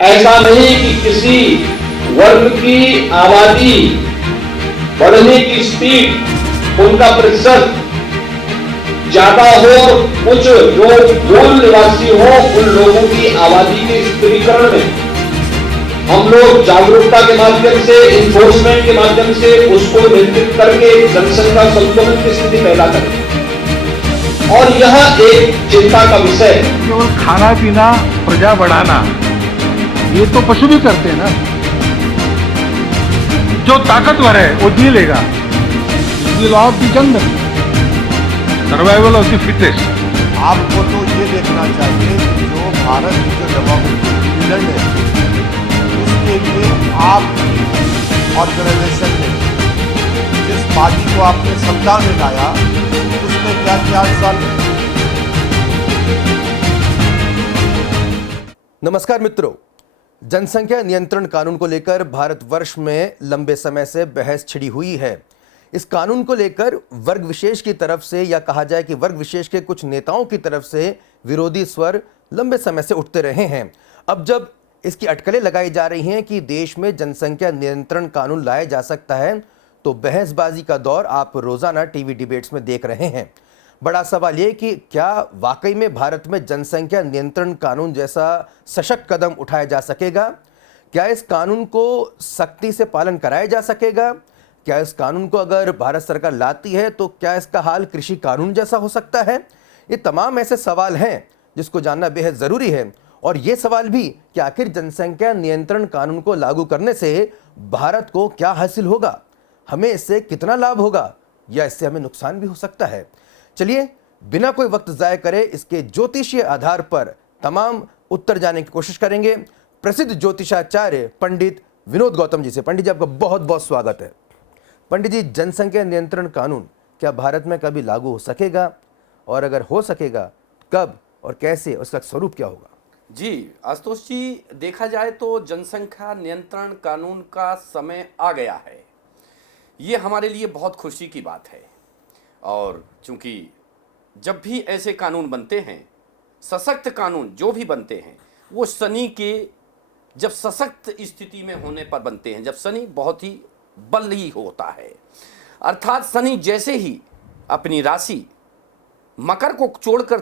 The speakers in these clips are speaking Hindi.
ऐसा नहीं कि किसी वर्ग की आबादी बढ़ने की स्पीड, उनका प्रतिशत ज्यादा हो, कुछ जो मूल निवासी हो, उन लोगों की आबादी के स्थिरीकरण में हम लोग जागरूकता के माध्यम से, इन्फोर्समेंट के माध्यम से उसको नियंत्रित करके जनसंख्या संतुलन की स्थिति पैदा करें। और यह एक चिंता का विषय है। केवल खाना पीना, प्रजा बढ़ाना, ये तो पशु भी करते हैं ना। जो ताकतवर है वो जी लेगा। Law of the jungle, survival of the fittest. आपको तो ये देखना चाहिए कि जो भारत की जो डेमोक्रेटिक डिविडेंड है, उसके लिए आपकी ऑर्गेनाइजेशन ने जिस पार्टी को आपने सत्ता में लाया, उसने क्या क्या साल। नमस्कार मित्रों, जनसंख्या नियंत्रण कानून को लेकर भारतवर्ष में लंबे समय से बहस छिड़ी हुई है। इस कानून को लेकर वर्ग विशेष की तरफ से, या कहा जाए कि वर्ग विशेष के कुछ नेताओं की तरफ से विरोधी स्वर लंबे समय से उठते रहे हैं। अब जब इसकी अटकलें लगाई जा रही हैं कि देश में जनसंख्या नियंत्रण कानून लाया जा सकता है, तो बहसबाजी का दौर आप रोजाना टीवी डिबेट्स में देख रहे हैं। बड़ा सवाल ये कि क्या वाकई में भारत में जनसंख्या नियंत्रण कानून जैसा सशक्त कदम उठाया जा सकेगा? क्या इस कानून को सख्ती से पालन कराया जा सकेगा? क्या इस कानून को अगर भारत सरकार लाती है तो क्या इसका हाल कृषि कानून जैसा हो सकता है? ये तमाम ऐसे सवाल हैं जिसको जानना बेहद ज़रूरी है। और ये सवाल भी कि आखिर जनसंख्या नियंत्रण कानून को लागू करने से भारत को क्या हासिल होगा, हमें इससे कितना लाभ होगा, या इससे हमें नुकसान भी हो सकता है। चलिए बिना कोई वक्त ज़ाय करे इसके ज्योतिषीय आधार पर तमाम उत्तर जानने की कोशिश करेंगे प्रसिद्ध ज्योतिषाचार्य पंडित विनोद गौतम जी से। पंडित जी, आपका बहुत बहुत स्वागत है। पंडित जी, जनसंख्या नियंत्रण कानून क्या भारत में कभी लागू हो सकेगा, और अगर हो सकेगा कब और कैसे, उसका स्वरूप क्या होगा? जी आशुतोष जी, देखा जाए तो जनसंख्या नियंत्रण कानून का समय आ गया है। ये हमारे लिए बहुत खुशी की बात है। और चूंकि जब भी ऐसे कानून बनते हैं, सशक्त कानून जो भी बनते हैं, वो शनि के जब सशक्त स्थिति में होने पर बनते हैं, जब शनि बहुत ही बलही होता है। अर्थात शनि जैसे ही अपनी राशि मकर को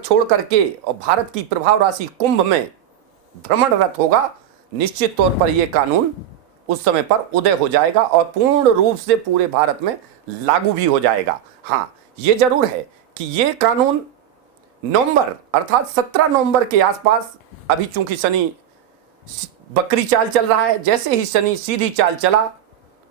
छोड़ करके और भारत की प्रभाव राशि कुंभ में भ्रमणरत होगा, निश्चित तौर पर यह कानून उस समय पर उदय हो जाएगा और पूर्ण रूप से पूरे भारत में लागू भी हो जाएगा। हाँ, ये जरूर है कि ये कानून नवंबर अर्थात 17 नवंबर के आसपास, अभी चूंकि शनि बकरी चाल चल रहा है, जैसे ही शनि सीधी चाल चला,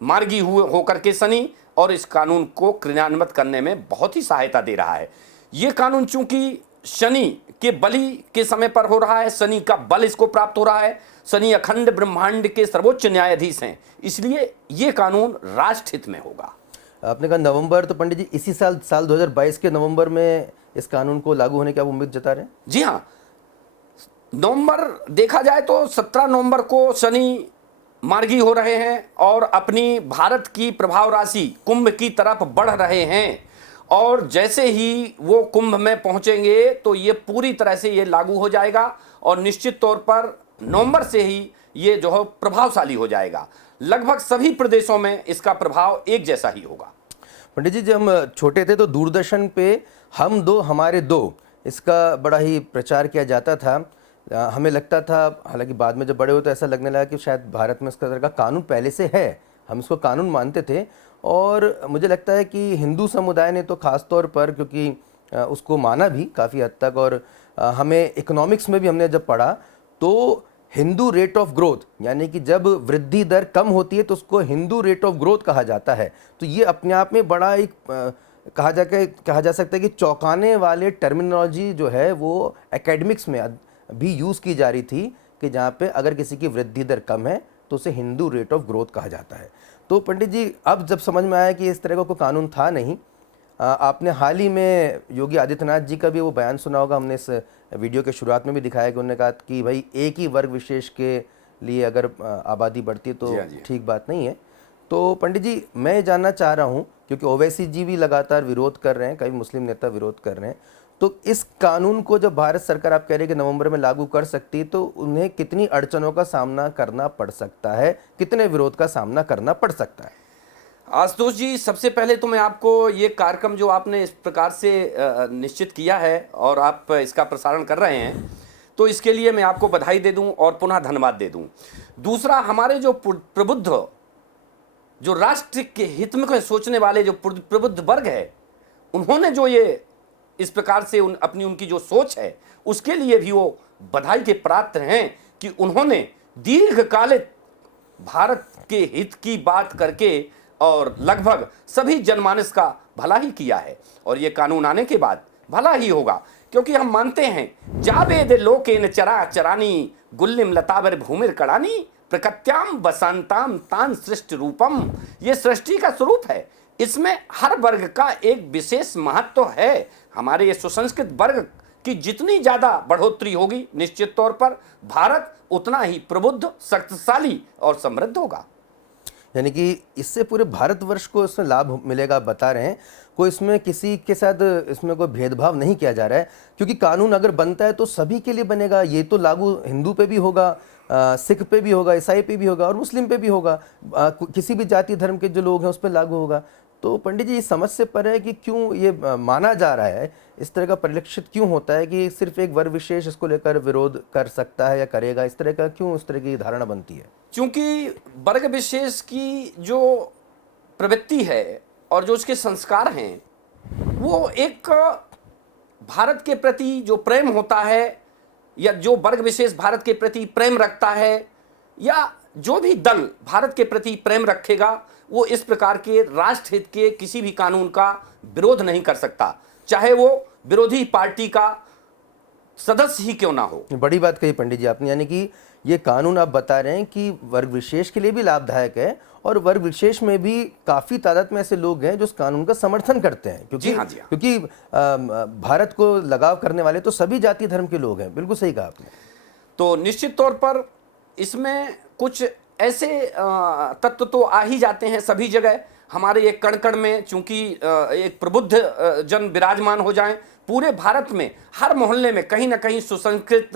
मार्गी होकर के शनि, और इस कानून को क्रियान्वित करने में बहुत ही सहायता दे रहा है। ये कानून चूंकि शनि के बलि के समय पर हो रहा है, शनि का बल इसको प्राप्त हो रहा है, शनि अखंड ब्रह्मांड के सर्वोच्च न्यायाधीश हैं, इसलिए ये कानून राष्ट्र हित में होगा। आपने कहा नवंबर, तो पंडित जी इसी साल 2022 के नवंबर में इस कानून को लागू होने की आप उम्मीद जता रहे हैं? जी हाँ, नवंबर देखा जाए तो 17 नवंबर को शनि मार्गी हो रहे हैं और अपनी भारत की प्रभाव राशि कुंभ की तरफ बढ़ रहे हैं। और जैसे ही वो कुंभ में पहुंचेंगे तो ये पूरी तरह से ये लागू हो जाएगा और निश्चित तौर पर नवंबर से ही ये जो है प्रभावशाली हो जाएगा। लगभग सभी प्रदेशों में इसका प्रभाव एक जैसा ही होगा। पंडित जी, जब हम छोटे थे तो दूरदर्शन पे हम दो हमारे दो, इसका बड़ा ही प्रचार किया जाता था। हमें लगता था, हालांकि बाद में जब बड़े हुए तो ऐसा लगने लगा कि शायद भारत में इस तरह का कानून पहले से है, हम इसको कानून मानते थे। और मुझे लगता है कि हिंदू समुदाय ने तो ख़ास तौर पर, क्योंकि उसको माना भी काफ़ी हद तक, और हमें इकोनॉमिक्स में भी हमने जब पढ़ा तो हिंदू रेट ऑफ ग्रोथ, यानी कि जब वृद्धि दर कम होती है तो उसको हिंदू रेट ऑफ ग्रोथ कहा जाता है। तो ये अपने आप में बड़ा एक कहा जा सकता है कि चौंकाने वाले टर्मिनोलॉजी जो है वो एकेडमिक्स में भी यूज़ की जा रही थी, कि जहाँ पे अगर किसी की वृद्धि दर कम है तो उसे हिंदू रेट ऑफ ग्रोथ कहा जाता है। तो पंडित जी, अब जब समझ में आया कि इस तरह का कोई कानून था नहीं, आपने हाल ही में योगी आदित्यनाथ जी का भी वो बयान सुना होगा, हमने इस वीडियो के शुरुआत में भी दिखाया कि उन्होंने कहा कि भाई एक ही वर्ग विशेष के लिए अगर आबादी बढ़ती है तो ठीक बात नहीं है। तो पंडित जी, मैं जानना चाह रहा हूँ, क्योंकि ओवैसी जी भी लगातार विरोध कर रहे हैं, कई मुस्लिम नेता विरोध कर रहे हैं, तो इस कानून को जब भारत सरकार आप कह रहे हैं कि नवंबर में लागू कर सकती है, तो उन्हें कितनी अड़चनों का सामना करना पड़ सकता है, कितने विरोध का सामना करना पड़ सकता है? आशुतोष जी, सबसे पहले तो मैं आपको ये कार्यक्रम जो आपने इस प्रकार से निश्चित किया है और आप इसका प्रसारण कर रहे हैं, तो इसके लिए मैं आपको बधाई दे दूं और पुनः धन्यवाद दे दूं। दूसरा, हमारे जो प्रबुद्ध, जो राष्ट्र के हित में सोचने वाले जो प्रबुद्ध वर्ग है, उन्होंने जो ये इस प्रकार से उनकी जो सोच है, उसके लिए भी वो बधाई के पात्र हैं कि उन्होंने दीर्घकालिक भारत के हित की बात करके और लगभग सभी जनमानस का भला ही किया है। और ये कानून आने के बाद भला ही होगा, क्योंकि हम मानते हैं जावेद लोकेन चरा चरानी गुल्लिम लतावर भूमिर कड़ानी प्रकृत्याम बसंताम तान सृष्टि रूपम। ये सृष्टि का स्वरूप है, इसमें हर वर्ग का एक विशेष महत्व है। हमारे ये सुसंस्कृत वर्ग की जितनी ज्यादा बढ़ोतरी होगी, निश्चित तौर पर भारत उतना ही प्रबुद्ध, शक्तिशाली और समृद्ध होगा। यानी कि इससे पूरे भारतवर्ष को इसमें लाभ मिलेगा, बता रहे हैं। कोई इसमें किसी के साथ इसमें कोई भेदभाव नहीं किया जा रहा है, क्योंकि कानून अगर बनता है तो सभी के लिए बनेगा। ये तो लागू हिंदू पे भी होगा, सिख पे भी होगा, ईसाई पे भी होगा और मुस्लिम पे भी होगा, किसी भी जाति धर्म के जो लोग हैं उस पर लागू होगा। तो पंडित जी, इस समझ से पर है कि क्यों ये माना जा रहा है, इस तरह का परिलक्षित क्यों होता है कि सिर्फ एक वर्ग विशेष इसको लेकर विरोध कर सकता है या करेगा, इस तरह का क्यों इस तरह की धारणा बनती है? क्योंकि वर्ग विशेष की जो प्रवृत्ति है और जो उसके संस्कार हैं, वो एक भारत के प्रति जो प्रेम होता है, या जो वर्ग विशेष भारत के प्रति प्रेम रखता है, या जो भी दल भारत के प्रति प्रेम रखेगा, वो इस प्रकार के राष्ट्र हित के किसी भी कानून का विरोध नहीं कर सकता, चाहे वो विरोधी पार्टी का सदस्य ही क्यों ना हो। बड़ी बात कही पंडित जी आपने, यानी कि ये कानून आप बता रहे हैं कि वर्ग विशेष के लिए भी लाभदायक है और वर्ग विशेष में भी काफी तादाद में ऐसे लोग हैं जो इस कानून का समर्थन करते हैं, क्योंकि जी हाँ। क्योंकि भारत को लगाव करने वाले तो सभी जाति धर्म के लोग हैं। बिल्कुल सही कहा आपने। तो निश्चित तौर पर इसमें कुछ ऐसे तत्व तो आ ही जाते हैं सभी जगह। हमारे एक कण कण में चूंकि एक प्रबुद्ध जन विराजमान हो जाएं, पूरे भारत में हर मोहल्ले में कहीं ना कहीं सुसंस्कृत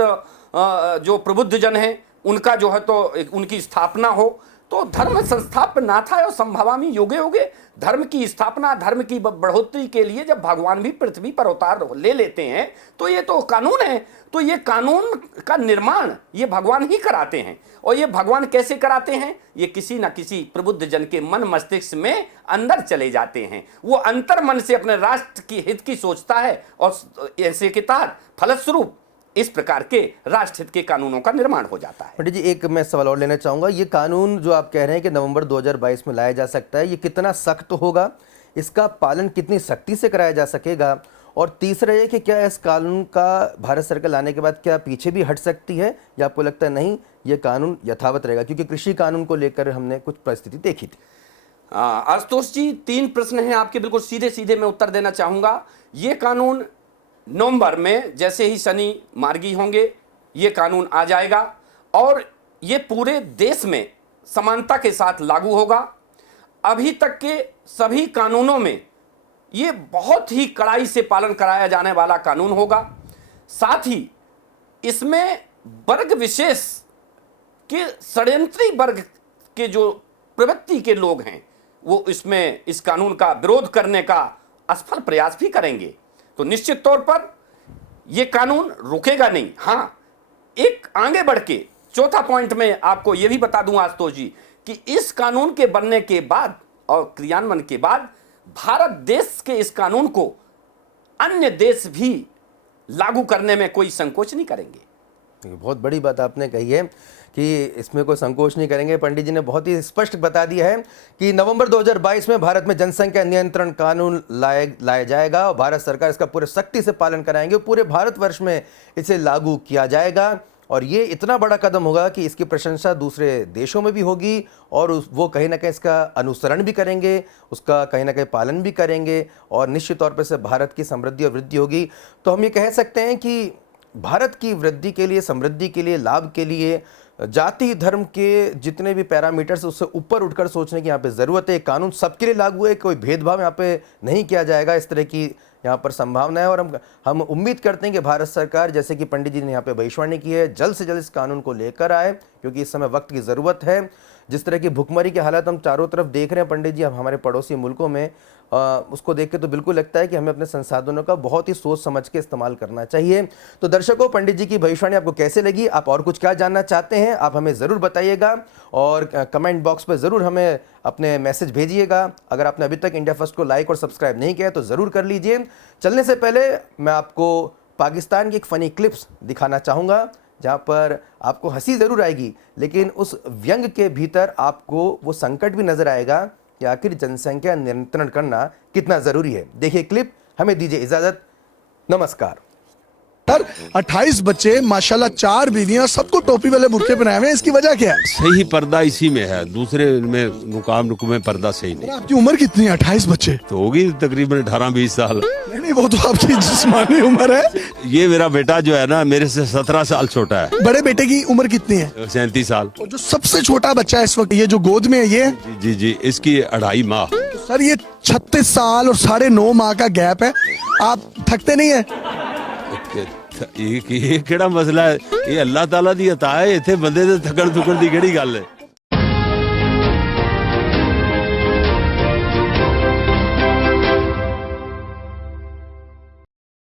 जो प्रबुद्ध जन हैं, उनका जो है तो उनकी स्थापना हो, तो धर्म संस्थापनाथा और संभवामी युगे युगे। धर्म की स्थापना, धर्म की बढ़ोतरी के लिए जब भगवान भी पृथ्वी पर अवतार ले लेते हैं, तो ये तो कानून है। तो ये कानून का निर्माण ये भगवान ही कराते हैं। और ये भगवान कैसे कराते हैं? ये किसी ना किसी प्रबुद्ध जन के मन मस्तिष्क में अंदर चले जाते हैं। वो अंतर मन से अपने राष्ट्र की हित की सोचता है और ऐसे के तहत फलस्वरूप इस प्रकार के राष्ट्र हित के कानूनों का निर्माण हो जाता है। पंडित जी, एक मैं सवाल और लेना चाहूंगा। ये कानून जो आप कह रहे हैं कि नवंबर 2022 में लाया जा सकता है, ये कितना सख्त होगा, इसका पालन कितनी सख्ती से कराया जा सकेगा? और तीसरा ये कि क्या इस कानून का भारत सरकार लाने के बाद क्या पीछे भी हट सकती है, या आपको लगता है नहीं ये कानून यथावत रहेगा? क्योंकि कृषि कानून को लेकर हमने कुछ परिस्थिति देखी थी। आशुतोष जी, 3 प्रश्न हैं आपके, बिल्कुल सीधे सीधे मैं उत्तर देना चाहूंगा। ये कानून नवंबर में जैसे ही शनि मार्गी होंगे, ये कानून आ जाएगा और ये पूरे देश में समानता के साथ लागू होगा। अभी तक के सभी कानूनों में ये बहुत ही कड़ाई से पालन कराया जाने वाला कानून होगा। साथ ही इसमें वर्ग विशेष के षड्यंत्री वर्ग के जो प्रवृत्ति के लोग हैं, वो इसमें इस कानून का विरोध करने का असफल प्रयास भी करेंगे। तो निश्चित तौर पर यह कानून रुकेगा नहीं। हां, एक आगे बढ़ के चौथा पॉइंट में आपको यह भी बता दूं आशुतोष जी कि इस कानून के बनने के बाद और क्रियान्वयन के बाद भारत देश के इस कानून को अन्य देश भी लागू करने में कोई संकोच नहीं करेंगे। बहुत बड़ी बात आपने कही है कि इसमें कोई संकोच नहीं करेंगे। पंडित जी ने बहुत ही स्पष्ट बता दिया है कि नवंबर 2022 में भारत में जनसंख्या नियंत्रण कानून लाया जाएगा और भारत सरकार इसका पूरे सख्ती से पालन कराएंगे। पूरे भारतवर्ष में इसे लागू किया जाएगा और ये इतना बड़ा कदम होगा कि इसकी प्रशंसा दूसरे देशों में भी होगी और वो कहीं ना कहीं इसका अनुसरण भी करेंगे, उसका कहीं ना कहीं पालन भी करेंगे और निश्चित तौर पर से भारत की समृद्धि और वृद्धि होगी। तो हम ये कह सकते हैं कि भारत की वृद्धि के लिए, समृद्धि के लिए, लाभ के लिए जाति धर्म के जितने भी पैरामीटर्स उससे ऊपर उठकर सोचने की यहाँ पे ज़रूरत है। ये कानून सबके लिए लागू है, कोई भेदभाव यहाँ पे नहीं किया जाएगा, इस तरह की यहाँ पर संभावना है। और हम उम्मीद करते हैं कि भारत सरकार, जैसे कि पंडित जी ने यहाँ पे भविष्यवाणी की है, जल्द से जल्द इस कानून को लेकर आए, क्योंकि इस समय वक्त की ज़रूरत है। जिस तरह की भुखमरी की हालत हम चारों तरफ देख रहे हैं पंडित जी, हम हमारे पड़ोसी मुल्कों में, उसको देख के तो बिल्कुल लगता है कि हमें अपने संसाधनों का बहुत ही सोच समझ के इस्तेमाल करना चाहिए। तो दर्शकों, पंडित जी की भविष्यवाणी आपको कैसे लगी? आप और कुछ क्या जानना चाहते हैं? आप हमें ज़रूर बताइएगा और कमेंट बॉक्स पर ज़रूर हमें अपने मैसेज भेजिएगा। अगर आपने अभी तक इंडिया फर्स्ट को लाइक और सब्सक्राइब नहीं किया तो ज़रूर कर लीजिए। चलने से पहले मैं आपको पाकिस्तान की एक फ़नी क्लिप्स दिखाना चाहूँगा, जहाँ पर आपको हंसी ज़रूर आएगी, लेकिन उस व्यंग के भीतर आपको वो संकट भी नज़र आएगा कि आखिर जनसंख्या नियंत्रण करना कितना ज़रूरी है। देखिए क्लिप, हमें दीजिए इजाज़त। नमस्कार। 28 बच्चे माशाल्लाह, 4 बीवियां, सबको टोपी वाले बुर्के बनाए हुए हैं, इसकी वजह क्या है? सही पर्दा इसी में है, दूसरे में नुकाम में पर्दा सही नहीं। आपकी उम्र कितनी है? 28 बच्चे तो होगी तकरीबन 18-20 साल। नहीं, वो तो आपकी जिस्मानी उम्र है। ये मेरा बेटा जो है ना, मेरे से 17 साल छोटा है। बड़े बेटे की उम्र कितनी है? 37 साल। और जो सबसे छोटा बच्चा है इस वक्त, ये जो गोद में है, ये जी जी, इसकी 2.5 माह। सर, ये 36 साल और 9.5 माह का गैप है, आप थकते नहीं है? ਇਹ ਕਿਹੜਾ ਮਸਲਾ ਹੈ? ਇਹ ਅੱਲਾਹ ਤਾਲਾ ਦੀ ਅਤਾ ਹੈ, ਇੱਥੇ ਬੰਦੇ ਦੇ ਥਕਣ ਥੁਕਣ ਦੀ ਕਿਹੜੀ ਗੱਲ ਹੈ?